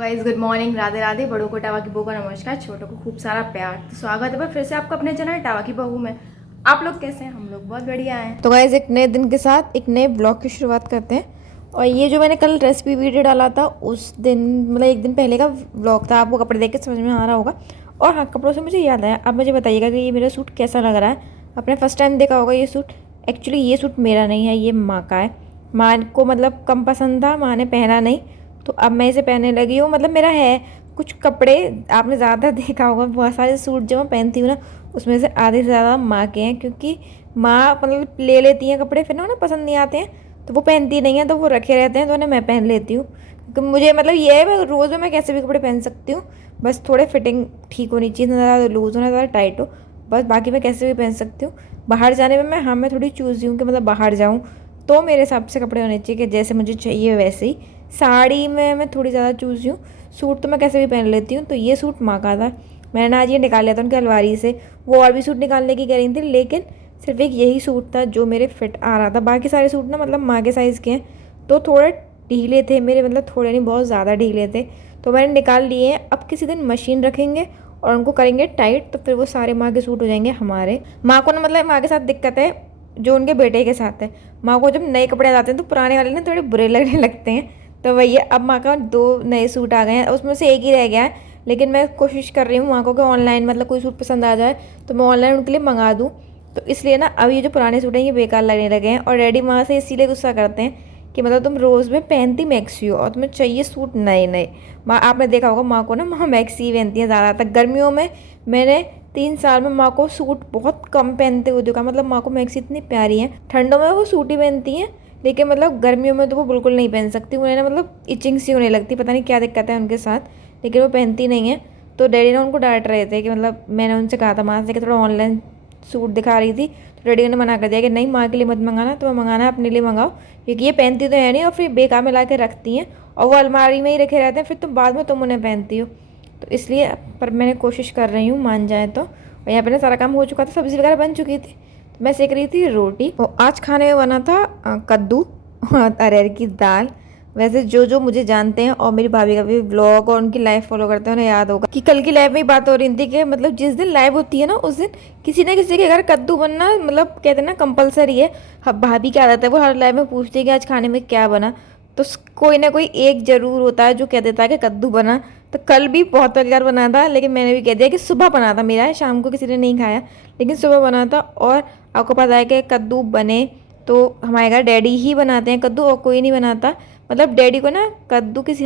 Guys good morning, Radhe Radhe. बड़ों को tower की बहू का नमस्कार, छोटों को खूब सारा प्यार। तो स्वागत है फिर से आपका अपने चैनल टावा की बहू में। आप लोग कैसे हैं? हम लोग बहुत बढ़िया हैं। तो गाइज एक नए दिन के साथ एक नए ब्लॉग की शुरुआत करते हैं। और ये जो मैंने कल रेसिपी वीडियो डाला था उस दिन मतलब एक दिन पहले का ब्लॉग था। आपको कपड़े देख के समझ में आ रहा होगा। और हाँ, कपड़ों से मुझे याद आया, अब मुझे बताइएगा कि ये मेरा सूट कैसा लग रहा है। आपने फर्स्ट टाइम देखा होगा ये सूट। एक्चुअली ये सूट मेरा नहीं है, ये माँ का है। माँ को मतलब कम पसंद था, माँ ने पहना नहीं, तो अब मैं इसे पहनने लगी हूँ। मतलब मेरा है कुछ कपड़े, आपने ज़्यादा देखा होगा बहुत सारे सूट जो मैं पहनती हूँ ना, उसमें से आधे से ज़्यादा माँ के हैं। क्योंकि माँ मतलब ले लेती हैं कपड़े, फिर ना उन्हें पसंद नहीं आते हैं तो वो पहनती नहीं है, तो वो रखे रहते हैं, तो उन्हें मैं पहन लेती हूँ। क्योंकि मुझे मतलब ये है, मैं रोज़ में मैं कैसे भी कपड़े पहन सकती हूँ। बस थोड़े फिटिंग ठीक होनी चाहिए, ना ज़्यादा लूज़ हो ना ज़्यादा टाइट हो। बस बाकी मैं कैसे भी पहन सकती हूँ। बाहर जाने में मैं थोड़ी चूज़ी हूँ कि मतलब बाहर जाऊँ तो मेरे हिसाब से कपड़े होने चाहिए कि जैसे मुझे चाहिए वैसे ही। साड़ी में मैं थोड़ी ज़्यादा चूज़ी हूँ। सूट तो मैं कैसे भी पहन लेती हूँ। तो ये सूट माँ का था, मैंने आज ये निकाल लिया था उनकी अलमारी से। वो और भी सूट निकालने की कह रही थी, लेकिन सिर्फ एक यही सूट था जो मेरे फिट आ रहा था। बाकी सारे सूट ना मतलब माँ के साइज़ के हैं, तो थोड़े ढीले थे मेरे, मतलब थोड़े नहीं बहुत ज़्यादा ढीले थे, तो मैंने निकाल लिए हैं। अब किसी दिन मशीन रखेंगे और उनको करेंगे टाइट, तो फिर वो सारे माँ के सूट हो जाएंगे हमारे। माँ को ना मतलब माँ के साथ दिक्कत है जो उनके बेटे के साथ है। माँ को जब नए कपड़े आ जाते हैं तो पुराने वाले ना थोड़े बुरे लगने लगते हैं। तो वही है, अब माँ का 2 नए सूट आ गए हैं, उसमें से एक ही रह गया है। लेकिन मैं कोशिश कर रही हूँ माँ को कि ऑनलाइन मतलब कोई सूट पसंद आ जाए तो मैं ऑनलाइन उनके लिए मंगा दूँ। तो इसलिए ना अब ये जो पुराने सूट हैं ये बेकार लगने लगे हैं। और डैडी माँ से इसीलिए गुस्सा करते हैं कि मतलब तुम रोज़ में पहनती मैक्सी हो और तुम्हें चाहिए सूट नए नए। माँ, आपने देखा होगा माँ को ना माँ मैक्सी पहनती हैं ज़्यादातर गर्मियों में। मैंने 3 साल में माँ को सूट बहुत कम पहनते हुए देखा। मतलब माँ को मैक्सी इतनी प्यारी है, ठंडों में वो सूट ही पहनती हैं, लेकिन मतलब गर्मियों में तो वो बिल्कुल नहीं पहन सकती। उन्हें ना मतलब इचिंग सी होने लगती, पता नहीं क्या दिक्कत है उनके साथ, लेकिन वो पहनती नहीं है। तो डैडी ने उनको डांट रहे थे कि मतलब मैंने उनसे कहा था माँ से कि थोड़ा ऑनलाइन सूट दिखा रही थी, तो डैडी ने मना कर दिया कि नहीं माँ के लिए मत मंगाना, तो मंगाना है अपने लिए मंगाओ, क्योंकि ये पहनती तो है नहीं और फिर बेकार में ला के रखती हैं और वो अलमारी में ही रखे रहते हैं, फिर तुम बाद में तुम उन्हें पहनती हो। तो इसलिए पर मैंने कोशिश कर रही हूँ मान जाए तो। और यहाँ पे ना सारा काम हो चुका था, सब्ज़ी वगैरह बन चुकी थी, तो मैं सेक रही थी रोटी। और आज खाने में बना था कद्दू और अरहर की दाल। वैसे जो जो मुझे जानते हैं और मेरी भाभी का भी व्लॉग और उनकी लाइफ फॉलो करते हैं उन्हें याद होगा कि कल की लाइव में ही बात हो रही थी कि मतलब जिस दिन लाइव होती है ना उस दिन किसी ना किसी के घर कद्दू बनना मतलब कहते हैं ना कंपलसरी है। भाभी की आदत है, वो हर लाइव में पूछती है कि आज खाने में क्या बना। तो कोई ना कोई एक जरूर होता है जो कह देता है कि कद्दू बना। तो कल भी बहुत बेकार बना था, लेकिन मैंने भी कह दिया कि सुबह बना था मेरा, शाम को किसी ने नहीं खाया, लेकिन सुबह बना था। और आपको पता है कि कद्दू बने तो हमारे घर डैडी ही बनाते हैं कद्दू, और कोई नहीं बनाता। मतलब डैडी को ना कद्दू किसी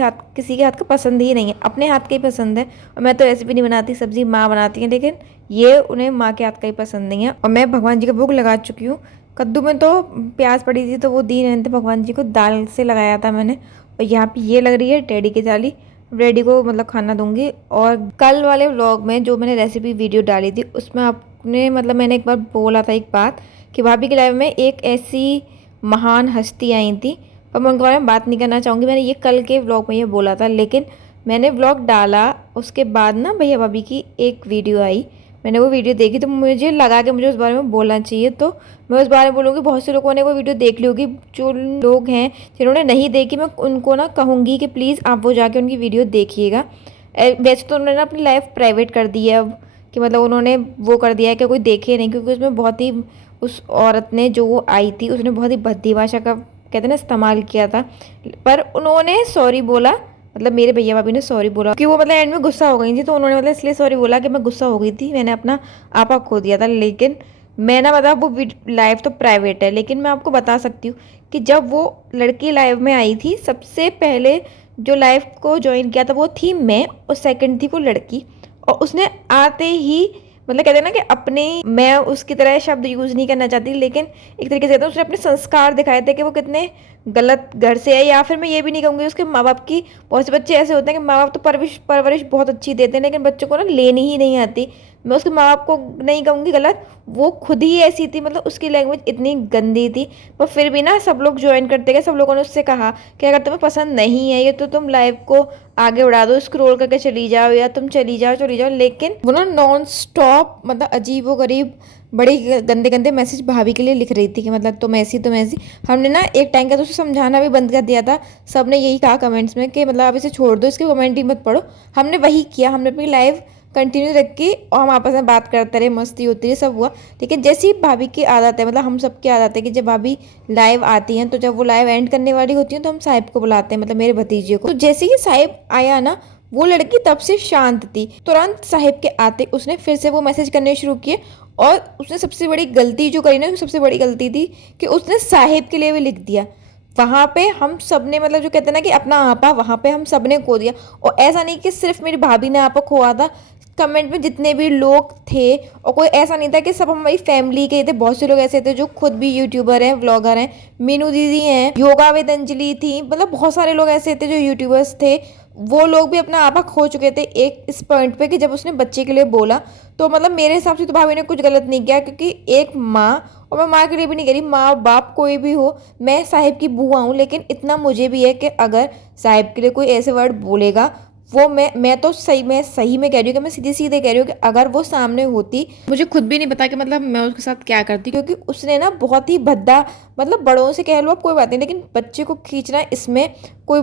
के हाथ का पसंद ही नहीं है, अपने हाथ का ही पसंद है। और मैं तो ऐसे भी नहीं बनाती, सब्जी माँ बनाती है, लेकिन ये उन्हें माँ के हाथ का ही पसंद नहीं है। और मैं भगवान जी का भोग लगा चुकी हूँ। कद्दू में तो प्याज पड़ी थी तो वो दी नहीं थे भगवान जी को, दाल से लगाया था मैंने। और यहाँ पे ये लग रही है डैडी की थाली, डैडी को मतलब खाना दूंगी। और कल वाले व्लॉग में जो मैंने रेसिपी वीडियो डाली थी उसमें आपने मतलब मैंने एक बार बोला था एक बात कि भाभी की लाइफ में एक ऐसी महान हस्ती आई थी, पर मैं उनके बारे में बात नहीं करना चाहूँगी। मैंने ये कल के व्लॉग में ये बोला था, लेकिन मैंने व्लॉग डाला उसके बाद ना भैया भाभी की एक वीडियो आई, मैंने वो वीडियो देखी तो मुझे लगा कि मुझे उस बारे में बोलना चाहिए। तो मैं उस बारे में बोलूँगी। बहुत से लोगों ने वो वीडियो देख ली होगी, जो लोग हैं जिन्होंने नहीं देखी मैं उनको ना कहूँगी कि प्लीज़ आप वो जाके उनकी वीडियो देखिएगा। वैसे तो उन्होंने अपनी लाइफ प्राइवेट कर दी है अब, कि मतलब उन्होंने वो कर दिया है कि कोई देखे नहीं, क्योंकि उसमें बहुत ही उस औरत ने जो वो आई थी उसने बहुत ही भद्दी भाषा का कहते हैं ना इस्तेमाल किया था। पर उन्होंने सॉरी बोला, मतलब मेरे भैया भाभी ने सॉरी बोला कि वो मतलब एंड में गुस्सा हो गई थी, तो उन्होंने मतलब इसलिए सॉरी बोला कि मैं गुस्सा हो गई थी, मैंने अपना आपा खो दिया था। लेकिन मैं ना मतलब वो लाइव तो प्राइवेट है, लेकिन मैं आपको बता सकती हूँ कि जब वो लड़की लाइव में आई थी सबसे पहले जो लाइव को ज्वाइन किया था वो थी मैं, और सेकंड थी वो लड़की। और उसने आते ही मतलब कहते हैं ना कि अपने, मैं उसकी तरह शब्द यूज़ नहीं करना चाहती, लेकिन एक तरीके से उसने अपने संस्कार दिखाए थे कि वो कितने गलत घर से है। या फिर मैं ये भी नहीं कहूँगी उसके माँ बाप की, बहुत से बच्चे ऐसे होते हैं कि माँ बाप तो परवरिश बहुत अच्छी देते हैं लेकिन बच्चों को ना लेनी ही नहीं आती। मैं उसके माँ बाप को नहीं कहूँगी गलत, वो खुद ही ऐसी थी, मतलब उसकी लैंग्वेज इतनी गंदी थी। पर फिर भी ना सब लोग ज्वाइन करते गए, सब लोगों ने उससे कहा कि अगर तुम्हें पसंद नहीं है ये तो तुम लाइव को आगे उड़ा दो, स्क्रॉल करके चली जाओ, या तुम चली जाओ। लेकिन वो ना नॉन स्टॉप मतलब अजीबोगरीब बड़े गंदे गंदे मैसेज भाभी के लिए लिख रही थी कि मतलब तुम ऐसी तुम ऐसी। हमने ना एक टाइम का तो उसे समझाना भी बंद कर दिया था। सबने यही कहा कमेंट्स में कि मतलब आप इसे छोड़ दो, इसके कमेंट ही मत पढ़ो। हमने वही किया, हमने अपनी लाइव कंटिन्यू रख के और हम आपस में बात करते रहे, मस्ती होती रही, सब हुआ। लेकिन जैसी भाभी की आदत है, मतलब हम सबकी आदत है कि जब भाभी लाइव आती हैं तो जब वो लाइव एंड करने वाली होती हैं तो हम साहिब को बुलाते हैं, मतलब मेरे भतीजे को। तो जैसे ही साहिब आया ना, वो लड़की तब से शांत थी। तुरंत साहिब के आते उसने फिर से वो मैसेज करने शुरू किए। और उसने सबसे बड़ी गलती जो करी ना, सबसे बड़ी गलती थी कि उसने साहिब के लिए भी लिख दिया। वहाँ पे हम सब ने, मतलब जो कहते हैं ना कि अपना आपा, वहाँ पे हम सब ने खो दिया। और ऐसा नहीं कि सिर्फ मेरी भाभी ने आपा खोआ था, कमेंट में जितने भी लोग थे, और कोई ऐसा नहीं था कि सब हमारी फैमिली के थे। बहुत से लोग ऐसे थे जो खुद भी यूट्यूबर हैं, व्लॉगर हैं। मीनू दीदी हैं, योगा विद अंजलि थी, मतलब बहुत सारे लोग ऐसे थे जो यूट्यूबर्स थे। वो लोग भी अपना आपा खो चुके थे एक इस पॉइंट पे कि जब उसने बच्चे के लिए बोला। तो मतलब मेरे हिसाब से तो भाभी ने कुछ गलत नहीं किया, क्योंकि एक माँ, और मैं माँ के लिए भी नहीं कह रही, माँ और बाप कोई भी हो, मैं साहिब की बुआ हूँ, लेकिन इतना मुझे भी है कि अगर साहिब के लिए कोई ऐसे वर्ड बोलेगा, वो मैं तो सही में कह रही हूँ कि मैं सीधे सीधे कह रही हूँ कि अगर वो सामने होती, मुझे खुद भी नहीं पता कि मतलब मैं उसके साथ क्या करती। क्योंकि उसने ना बहुत ही भद्दा, मतलब बड़ों से कह लो अब कोई बात नहीं, लेकिन बच्चे को खींचना इसमें कोई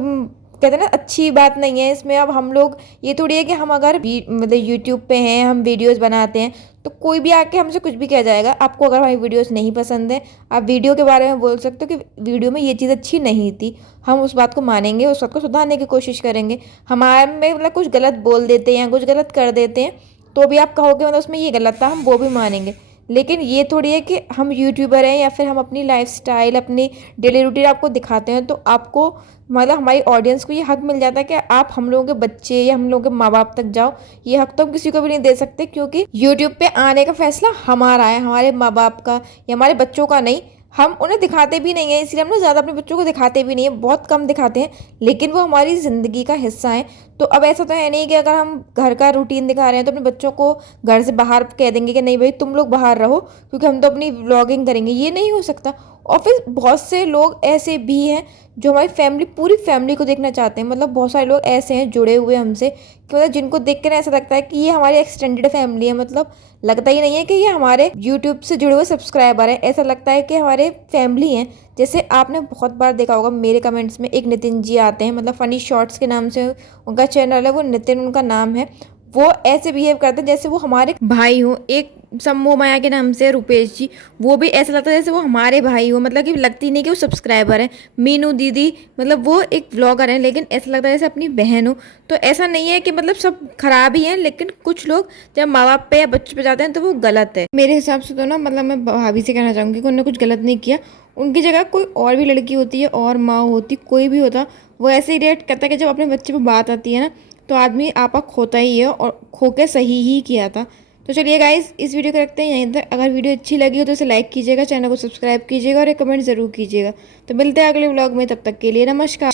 कहते हैं ना अच्छी बात नहीं है। इसमें अब हम लोग ये थोड़ी है कि हम अगर मतलब यूट्यूब पे हैं, हम वीडियोस बनाते हैं, तो कोई भी आके हमसे कुछ भी कह जाएगा। आपको अगर हमारी वीडियोस नहीं पसंद है, आप वीडियो के बारे में बोल सकते हो कि वीडियो में ये चीज़ अच्छी नहीं थी, हम उस बात को मानेंगे, उस बात को सुधारने की कोशिश करेंगे। हमारे में मतलब कुछ गलत बोल देते हैं, कुछ गलत कर देते हैं, तो भी आप कहोगे मतलब उसमें ये गलत था, हम वो भी मानेंगे। लेकिन ये थोड़ी है कि हम यूट्यूबर हैं या फिर हम अपनी लाइफस्टाइल, अपनी डेली रूटीन आपको दिखाते हैं, तो आपको मतलब हमारी ऑडियंस को ये हक मिल जाता है कि आप हम लोगों के बच्चे या हम लोगों के माँ बाप तक जाओ। ये हक तो हम किसी को भी नहीं दे सकते, क्योंकि यूट्यूब पे आने का फैसला हमारा है, हमारे माँ बाप का या हमारे बच्चों का नहीं। हम उन्हें दिखाते भी नहीं है, इसलिए हम ना ज़्यादा अपने बच्चों को दिखाते भी नहीं है, बहुत कम दिखाते हैं, लेकिन वो हमारी ज़िंदगी का हिस्सा है। तो अब ऐसा तो है नहीं कि अगर हम घर का रूटीन दिखा रहे हैं तो अपने बच्चों को घर से बाहर कह देंगे कि नहीं भाई तुम लोग बाहर रहो, क्योंकि हम तो अपनी व्लॉगिंग करेंगे। ये नहीं हो सकता। और फिर बहुत से लोग ऐसे भी हैं जो हमारी फैमिली, पूरी फैमिली को देखना चाहते हैं। मतलब बहुत सारे लोग ऐसे हैं जुड़े हुए हमसे कि मतलब जिनको देख कर ऐसा लगता है कि ये हमारी एक्सटेंडेड फैमिली है। मतलब लगता ही नहीं है कि ये हमारे यूट्यूब से जुड़े हुए सब्सक्राइबर हैं, ऐसा लगता है कि हमारे फैमिली हैं। जैसे आपने बहुत बार देखा होगा मेरे कमेंट्स में एक नितिन जी आते हैं, मतलब फ़नी शॉर्ट्स के नाम से उनका चैनल है, वो नितिन उनका नाम है। वो ऐसे बिहेव करते हैं जैसे वो हमारे भाई हो। एक सम्मो माया के नाम से रुपेश जी, वो भी ऐसा लगता है जैसे वो हमारे भाई हो, मतलब कि लगती नहीं कि वो सब्सक्राइबर है। मीनू दीदी, मतलब वो एक व्लॉगर है, लेकिन ऐसा लगता है जैसे अपनी बहन हो। तो ऐसा नहीं है कि मतलब सब खराब ही हैं, लेकिन कुछ लोग जब माँ बाप पे या बच्चे पे जाते हैं तो वो गलत है। मेरे हिसाब से तो ना, मतलब मैं भाभी से कहना चाहूँगी कि उन्होंने कुछ गलत नहीं किया। उनकी जगह कोई और भी लड़की होती है, और माँ होती, कोई भी होता, वो ऐसे ही रिएक्ट करता है कि जब अपने बच्चे पर बात आती है ना, तो आदमी आपा खोता ही है, और खो के सही ही किया था। तो चलिए गाइस, इस वीडियो को रखते हैं यहीं तक। अगर वीडियो अच्छी लगी हो तो इसे लाइक कीजिएगा, चैनल को सब्सक्राइब कीजिएगा और एक कमेंट ज़रूर कीजिएगा। तो मिलते हैं अगले व्लॉग में, तब तक के लिए नमस्कार।